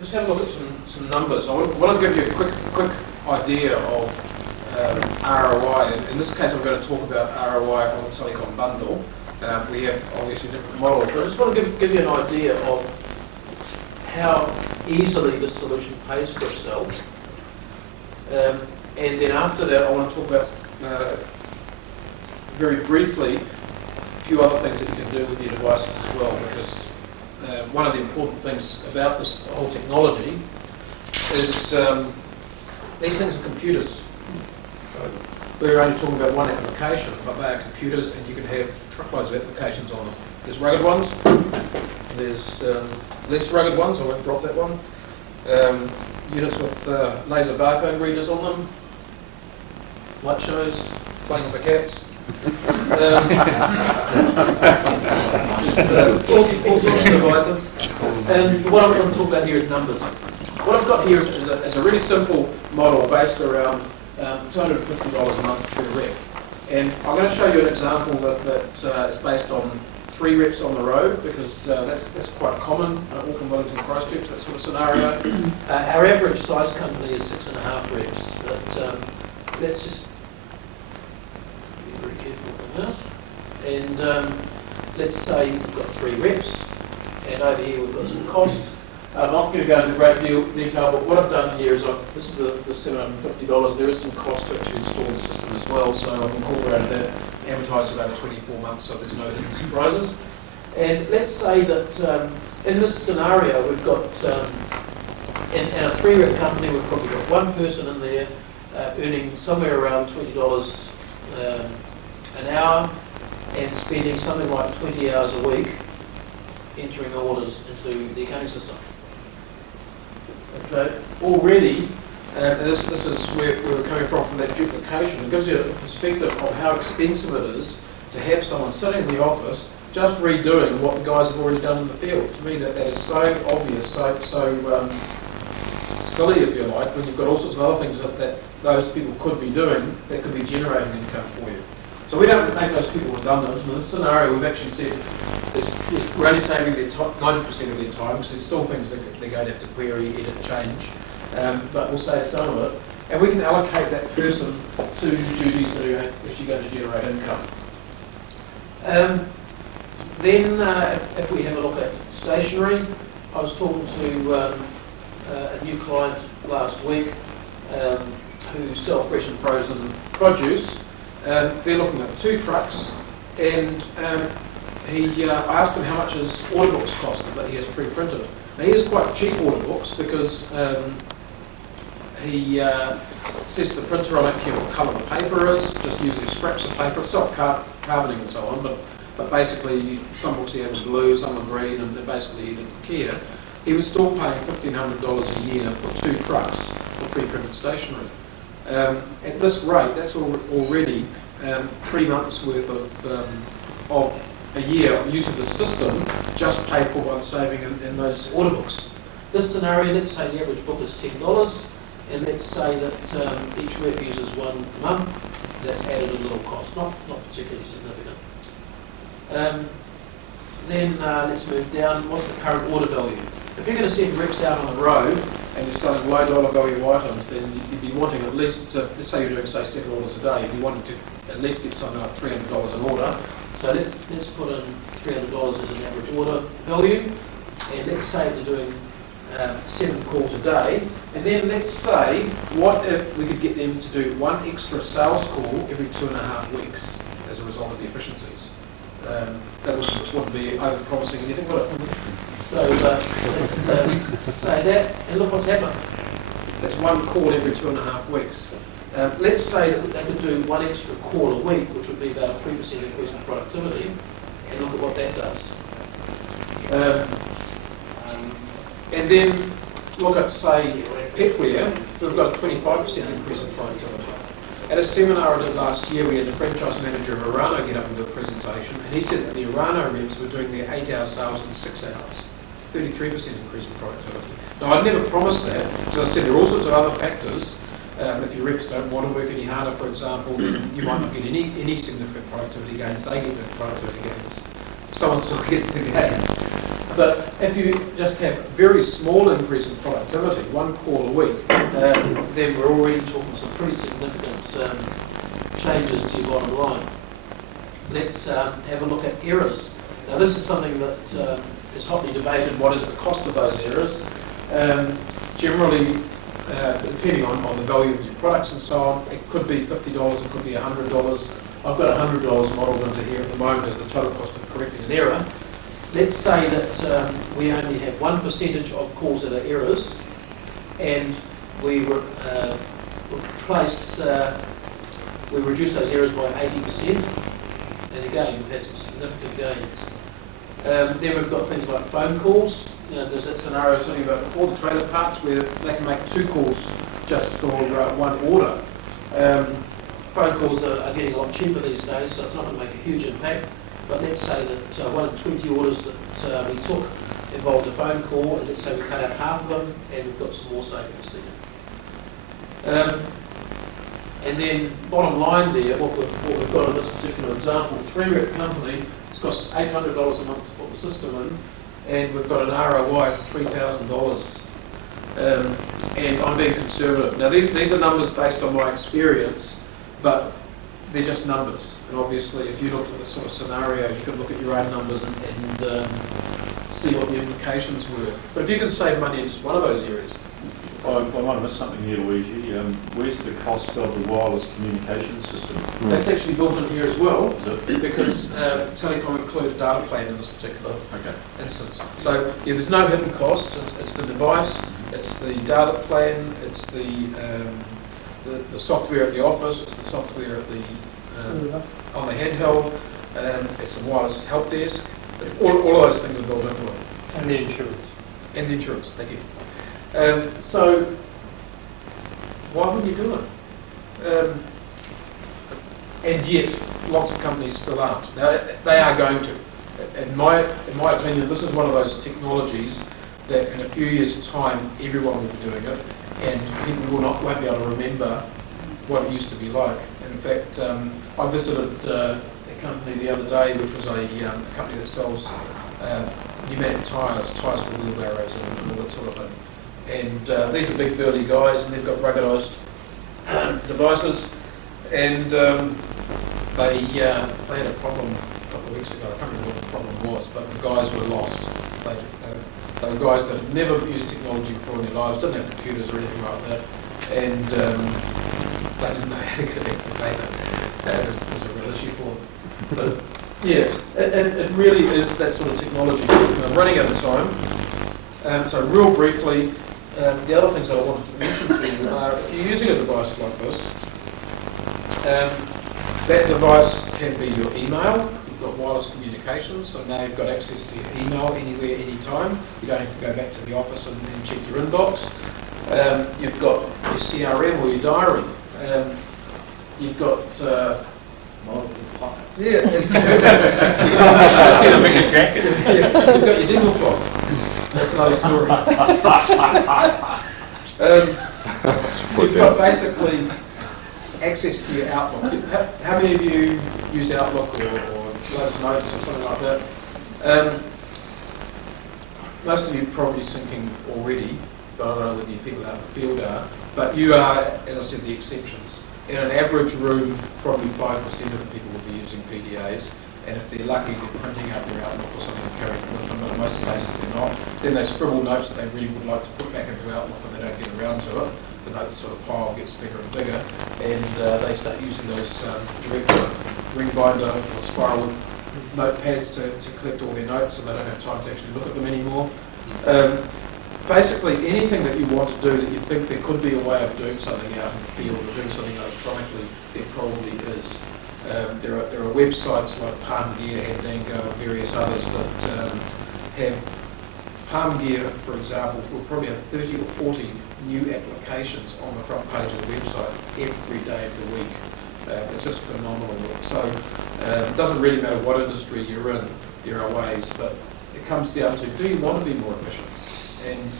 Let's have a look at some numbers. I want to give you a quick idea of ROI. In this case, I'm going to talk about ROI on the telecom bundle. We have obviously different models, but I just want to give you an idea of how easily this solution pays for itself. And then after that, I want to talk about very briefly a few other things that you can do with your devices as well, because one of the important things about this whole technology is these things are computers. So we're only talking about one application, but they are computers, and you can have truckloads of applications on them. There's rugged ones, there's less rugged ones, I won't drop that one. Units with laser barcode readers on them, light shows, playing with the cats. All sorts of devices. And what I'm going to talk about here is numbers. What I've got here is a really simple model based around $250 a month per rep. And I'm going to show you an example that is based on 3 reps on the road, because that's quite common, Auckland, Wellington, Christchurch, that sort of scenario. Our average size company is 6.5 reps, but let's just be very careful on this. And let's say we've got 3 reps, and over here we've got some cost. I'm not going to go into great detail, but what I've done here is, this is the $750. There is some cost to actually install the system as well, so I've incorporated that, amortised it over 24 months, so there's no hidden surprises. And let's say that in this scenario, we've got, in a 3-rep company, we've probably got one person in there earning somewhere around $20 an hour and spending something like 20 hours a week entering orders into the accounting system. Okay, already, this is where we're coming from that duplication. It gives you a perspective of how expensive it is to have someone sitting in the office just redoing what the guys have already done in the field. To me, that is so obvious, so silly, if you like, when you've got all sorts of other things that those people could be doing that could be generating income for you. So we don't make those people redundant. In this scenario, we've actually said we're only saving 90% of their time, because there's still things that they're going to have to query, edit, change, but we'll save some of it. And we can allocate that person to duties that are actually going to generate income. Then, if we have a look at stationery, I was talking to a new client last week who sell fresh and frozen produce. They're looking at 2 trucks, and I asked him how much his order books cost that he has pre-printed. Now, he has quite cheap order books, because he sets the printer on it, what colour the paper is, just using scraps of paper, self-carboning and so on, but basically some books he had in blue, some in green, and basically he didn't care. He was still paying $1,500 a year for 2 trucks for pre-printed stationery. At this rate, that's already 3 months worth of a year of use of the system just paid for by the saving in those order books. This scenario, let's say the average book is $10, and let's say that each rep uses 1 a month. That's added a little cost, not particularly significant. Then let's move down. What's the current order value? If you're going to send reps out on the road and you're selling low dollar value items, then you'd be wanting at least, let's say you're doing, say, 7 orders a day, you'd be wanting to at least get something like $300 an order. So let's put in $300 as an average order value, and let's say they're doing 7 calls a day, and then let's say, what if we could get them to do 1 extra sales call every 2.5 weeks as a result of the efficiencies? That wouldn't be over-promising anything, would it? So let's say that, and look what's happened. That's 1 call every 2.5 weeks. Let's say that they could do 1 extra call a week, which would be about a 3% increase in productivity, and look at what that does. And then look at, say, petware. We've got a 25% increase in productivity. At a seminar I did last year, we had the franchise manager of Arano get up and do a presentation, and he said that the Arano reps were doing their 8-hour sales in 6 hours. 33% increase in productivity. Now, I'd never promised that, because I said there are all sorts of other factors. If your reps don't want to work any harder, for example, then you might not get any significant productivity gains. They get the productivity gains. Someone still gets the gains. But if you just have a very small increase in productivity, one call a week, then we're already talking some pretty significant changes to your bottom line. Let's have a look at errors. Now this is something that is hotly debated. What is the cost of those errors? Generally, depending on the value of your products and so on, it could be $50, it could be $100. I've got $100 modelled into here at the moment as the total cost of correcting an error. Let's say that we only have 1% of calls that are errors, and we we reduce those errors by 80%, and again we've had some significant gains. Then we've got things like phone calls. There's that scenario I was talking about before, the trailer parks, where they can make 2 calls just for one order. Phone calls are getting a lot cheaper these days, so it's not going to make a huge impact. But let's say that 1 in 20 orders that we took involved a phone call, and let's say we cut out half of them, and we've got some more savings there. And then bottom line there, what we've got in this particular example, 3-rep company, it's cost us $800 a month to put the system in, and we've got an ROI of $3,000. And I'm being conservative. Now these are numbers based on my experience, but they're just numbers. And obviously if you looked at this sort of scenario, you could look at your own numbers and see what the implications were. But if you can save money in just one of those areas. I might have missed something here, Luigi. Where's the cost of the wireless communication system? That's actually built in here as well, Is it? because Telecom include a data plan in this particular instance. So yeah, there's no hidden costs. It's the device, it's the data plan, it's the software at the office, it's the software at the on the handheld, it's a wireless help desk. All of those things are built into it. And the insurance. And the insurance, thank you. So, why would you do it? And yet, lots of companies still aren't. Now, they are going to. In my opinion, this is one of those technologies that in a few years' time, everyone will be doing it, and people won't be able to remember what it used to be like. And in fact, I visited a company the other day, which was a company that sells pneumatic tyres for wheelbarrows and all that sort of thing. And these are big burly guys, and they've got ruggedised devices, and they had a problem a couple of weeks ago. I can't remember what the problem was, but the guys were lost. They were guys that had never used technology before in their lives, didn't have computers or anything like that, and they didn't know how to connect to data. It was a real issue for them. But yeah, it really is that sort of technology. I'm running out of time. So real briefly, the other things that I wanted to mention to you are, if you're using a device like this, that device can be your email. You've got wireless communications, so now you've got access to your email anywhere, anytime. You don't have to go back to the office and check your inbox. You've got your CRM or your diary. You've got Multiple pockets. yeah, Make a jacket. yeah, you've got your dental floss. That's another story. You've got basically access to your Outlook. How many of you use Outlook or Lotus Notes or something like that? Most of you are probably syncing already, but I don't know whether you people out in the field are. But you are, as I said, the exceptions. In an average room, probably 5% of the people will be using PDAs, and if they're lucky, they're printing out their Outlook or something and carrying it with them. In most cases, they're not. Then they scribble notes that they really would like to put back into Outlook, and they don't get around to it. The note sort of pile gets bigger and bigger, and they start using those direct ring binder or spiral notepads to collect all their notes, and they don't have time to actually look at them anymore. Basically, anything that you want to do that you think there could be a way of doing something out in the field or doing something electronically, there probably is. There are websites like Palm Gear and Dango and various others that have Palm Gear, for example, will probably have 30 or 40 new applications on the front page of the website every day of the week. It's just phenomenal work. So it doesn't really matter what industry you're in, there are ways, but it comes down to, do you want to be more efficient? And